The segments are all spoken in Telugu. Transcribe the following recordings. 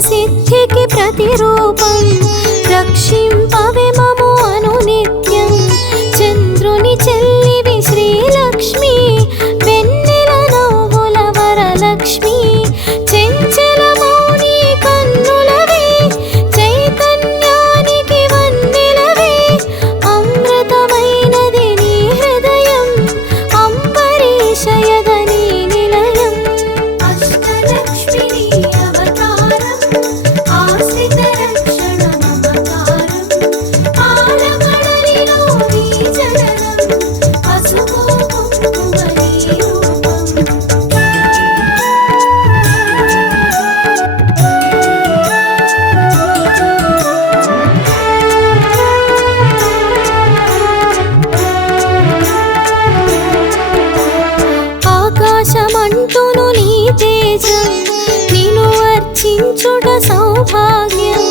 సిద్ధికి ప్రతిరూపం రక్షింపవే మము అనునిత్యం చంద్రుని చెల్లివి శ్రీలక్ష్మి వెన్నెల నవ్వుల వరలక్ష్మి చెంచల మౌని కన్నులవే చైతన్యానికి వన్నెలవే అమృతమైనది నీ హృదయం అంబరీషయగని నిలయం అష్టలక్ష్మి అవతారం ఆశ్రిత రక్షణ మమకారం పాలకడలిలో నీ జననం పసుపు కుంకుమ నీ రూపం ఆకాశమంటును నీ తేజం నిన్ను అర్చించుట సౌభాగ్యం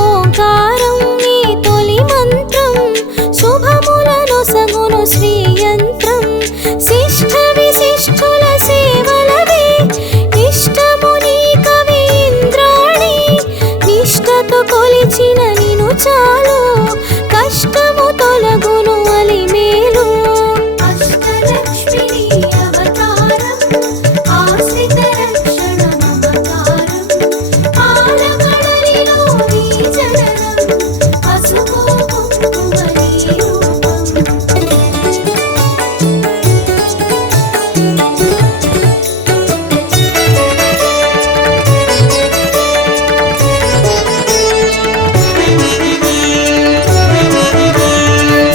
ఓంకారం నీ తొలి మంత్రం శుభములను సగును శ్రీయంత్రం శిష్ట విశిష్టుల సేవలవే ఇష్టము నీ కవి ఇంద్రాణి నిష్టతో కొలిచిన నిను చాలు కష్టము తొలగును అలిమేలు అష్టలక్ష్మి అవతారం ఆశ్రిత రక్షణ మమకారం పాలకడలిలో నీ జననం పసుపు కుంకుమ నీ రూపం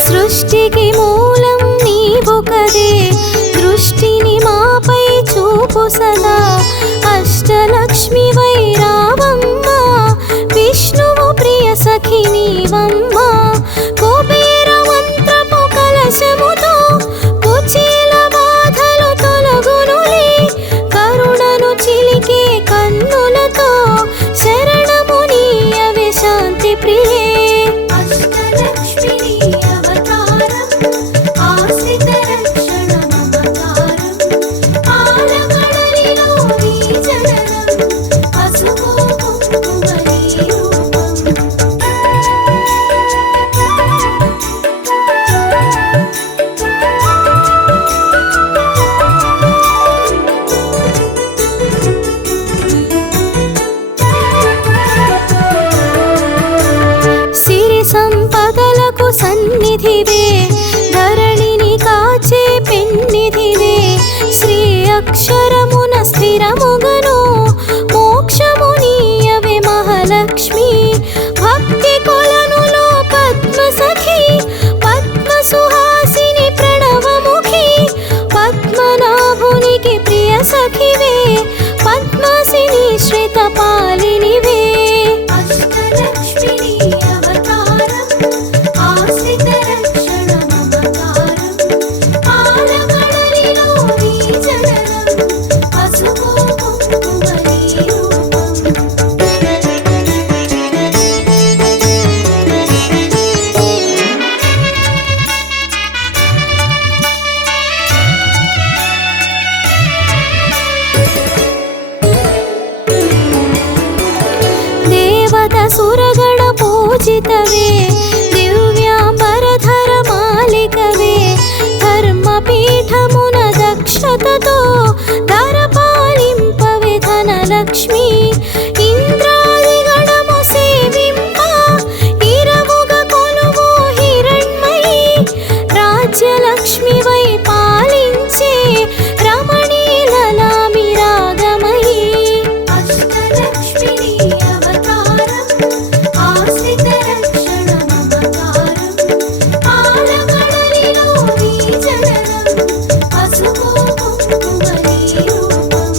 సృష్టికి మూలం నీవు కదే దృష్టిని మాపై చూపు సదా అష్టలక్ష్మి వైరావమ్మ విష్ణువు ప్రియ సఖి నీవమ్మ కుబేర మంత్రపు కలశముతో కుచేల బాధలు తొలగునులే కరుణను చిలికే కన్నులతో శరణము నీయవే శాంతి ప్రియే అష్టలక్ష్మి అవతారం ఆశ్రిత రక్షణ మమకారం పాలకడలిలో నీ జననం పసుపు కుంకుమ నీ రూపం సిరి సంపదలకు సన్నిధివే ధరణిని కాచే పెన్నిధివే శ్రీ అక్షరమున స్థిరముగను మోక్షము నీయవే మహాలక్ష్మి భక్తి కొలనులో పద్మ సఖి పద్మ సుహాసిని ప్రణవముఖి పద్మనాభునికి ప్రియ సఖివే పద్మసిని శ్రిత పాలినివే అష్టలక్ష్మి అవతారం ఆశ్రిత రక్షణ మమకారం పాలకడలిలో నీ జననం పసుపు కుంకుమ నీ రూపం దేవత సురగణ పూజితవే దివ్యాంబరధర మాలికవే ధర్మపీఠమున దక్షతతో ధరపాలింపవే ధనలక్ష్మి ఇంద్రాది గణము సేవింప ఇరవుగా కొలువు హిరణ్మయి రాజ్యలక్ష్మి వై పాలించే రమణీలలామి రాగమయీ అష్టలక్ష్మి అవతారం ఆశ్రిత రక్షణ మమకారం పాలకడలిలో నీ జననం పసుపు కుంకుమ నీ రూపం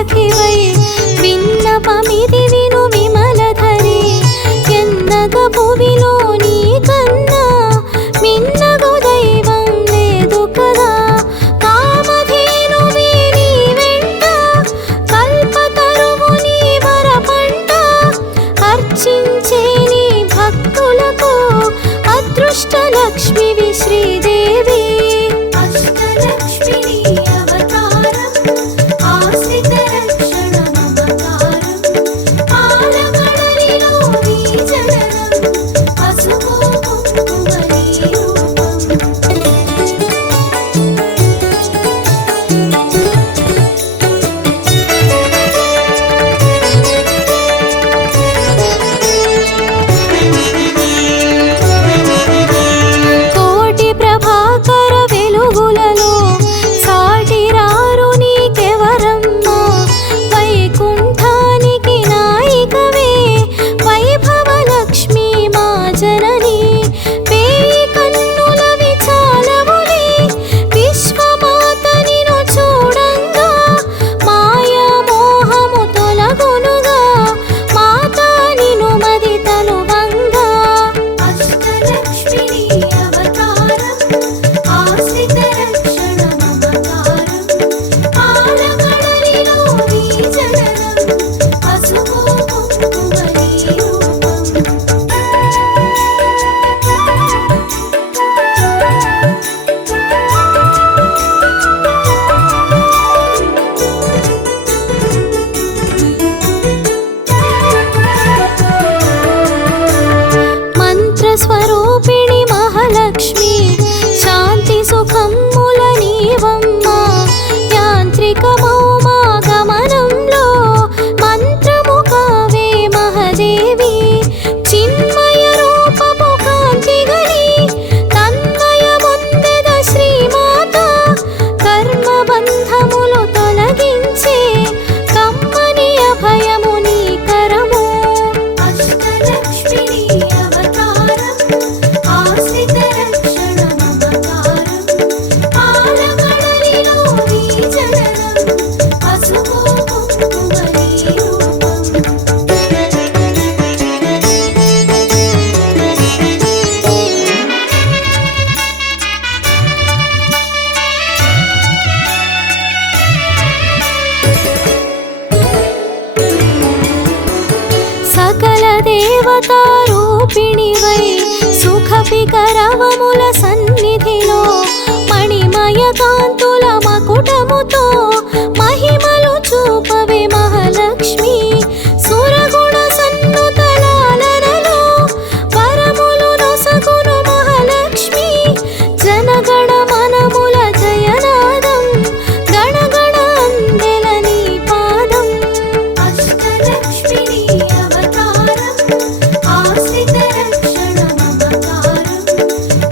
సఖివై విన్నపమిది విను విమలధరి ఎన్నగ భువిలో నీ కన్నా మిన్నగు దైవం లేదు కదా కామధేనువే నీ వెంట కల్పతరువు నీ వరపంట అర్చించే నీ భక్తులకు అదృష్ట లక్ష్మివి శ్రీదేవి అష్టలక్ష్మిని అవతారం ఆశ్రిత రక్షణ మమకారం పాలకడలిలో నీ జననం పసుపు కుంకుమ నీ రూపం కోటి ప్రభాకర వెలుగులలో సాటిరారు నీకెవరమ్మా వైకుంఠానికి నాయికవే వైభవలక్ష్మి మా జనని వేయి కన్నుల విచాలములే విశ్వమాత నిను చూడంగా మాయా మోహము తొలగునుగా మాతా నిను మది తలువంగా అష్టలక్ష్మిని అవతారం ఆశ్రిత రక్షణ మమకారం పాలకడలిలో నీ జననం పసుపు కుంకుమ నీ రూపం మంత్రస్వరూపిణి మహాలక్ష్మి శాంతి సుఖముల నీవమ్మ యాంత్రికమౌ మా గమనంలో మంత్రము కావే మహాదేవి చిన్మయ రూపము కాంతిగని తన్మయముందెద శ్రీమాత కర్మబంధములు తొలగించే కమ్మని అభయము నీ కరము అష్టలక్ష్మిని అవతారం ఆశ్రిత రక్షణ మమకారం పాలకడలిలో నీ జననం పసుపు కుంకుమ నీ రూపం సకల దేవతా రూపిణివై సుఖపికరవముల సన్నిధిలో మణిమయ కాంతుల మకుటముతో మహిమలు చూపవే మహాలక్ష్మి సురగుణ సన్నుతలాలనలో వరములు నొసగును మహాలక్ష్మి జనగణ మనముల జయనాదం గణగణ అందెల నీ పాదం అష్టలక్ష్మిని అవతారం ఆశ్రిత రక్షణ మమకారం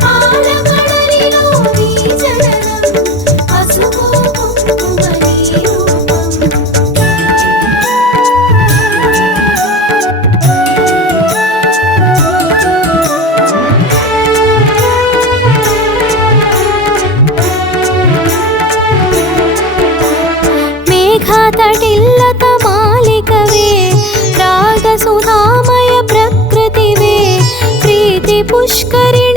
పాలకడలిలో నీ జననం పసుపు కుంకుమ నీ రూపం మేఘాతటిల్లత మాలికవే రాగసుధామయ ప్రకృతివే ప్రీతి పుష్కరిణి